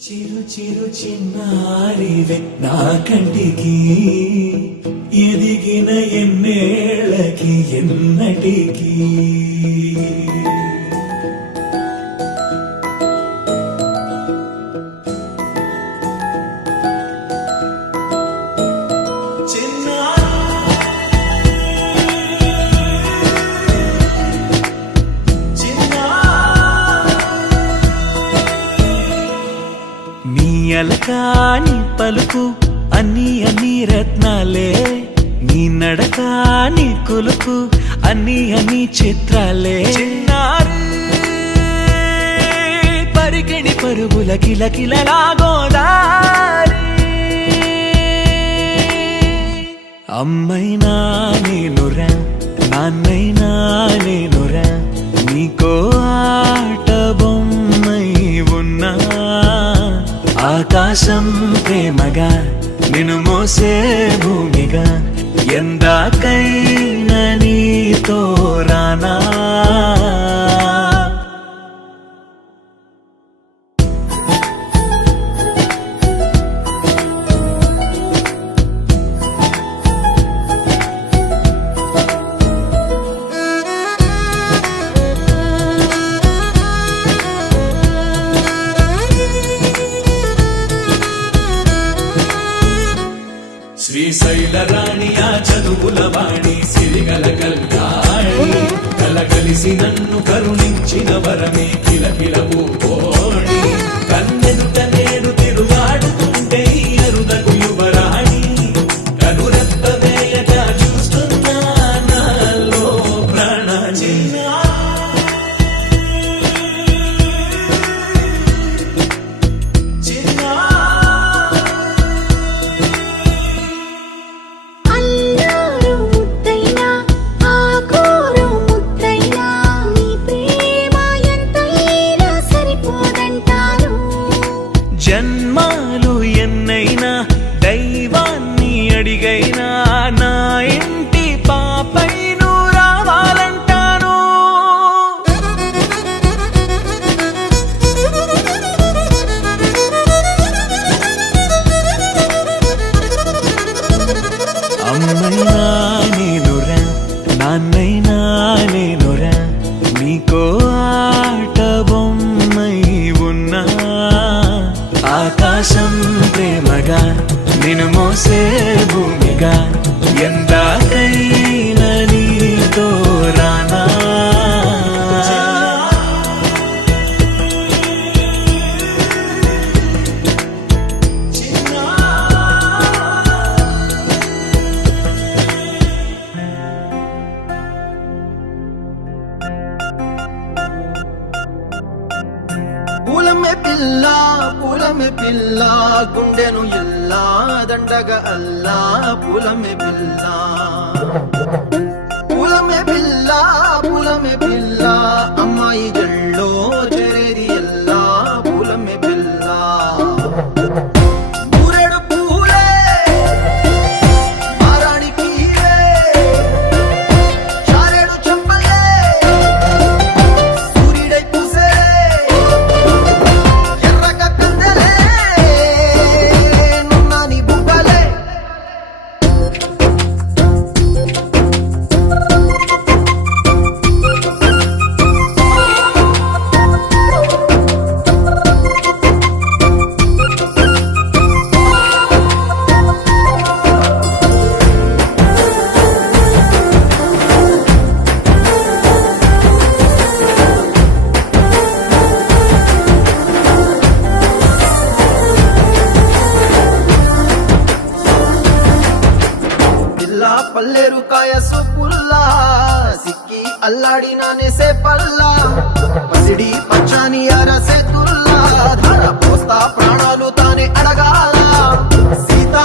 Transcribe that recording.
చిరు చిరు చిన్నారివే నా కంటికి ఎదిగిన ఎన్నేళ్ళకి ఎన్నటికి అలకాని పలుకు అన్ని అన్ని రత్నాలే నీ నడకాని కులుకు అన్ని అన్ని చిత్రాలే చిన్నారు పరికిణి పరుగుల కిలకిలలాగోదారి అమ్మైనా నేనురా నాన్నైనా నేనురా నీకో ఆట బొమ్మై ఉన్నా ఆకాశం ప్రేమగా నిన్ను మోసే భూమిగా ఎందాకైనా నీతో రానా శ్రీశైల రాణియా చదువుల వాణి సిరిగల కల్యాణి కలగలిసి నన్ను కరుణించిన వరమే కిలకిల పూకోణి కన్నెదుట నేను తిరుగాడుతుంటే అరుదకు యువరాణి కనురెప్ప వేయక చూస్తున్నా నాలో ప్రాణ జన్మాలు ఎన్నైనా దైవాన్ని అడిగైనా నా ఇంటి పాపై నువ్వు రావాలంటాను అమ్మైనా నేనురా నాన్నైనా నేనురా నీకో ఆట బొమ్మై ఉన్నా ఆకాశం ప్రేమగా నిన్ను మోసే భూమిగా ఎందాకైనా నీతో రానా పూలమే పిల్ల గుండెను ఎల్లా దండగ అల్లా పూలమే పిల్ల అమ్మాయి జల్లో చేరేది ఎల్లా పూలమే పిల్ల పూరెడు పూలే మారానికి చారెడు చెప్పలే సూర్యుడై పూసే పల్లేరు కాయ సొప్పుల్లా సిక్కి అల్లాడినానే సే పల్లా పసిడి పచ్చాని అరసే తుల్లా ధర పోస్తా ప్రాణాలు తానే అడగాల సీతా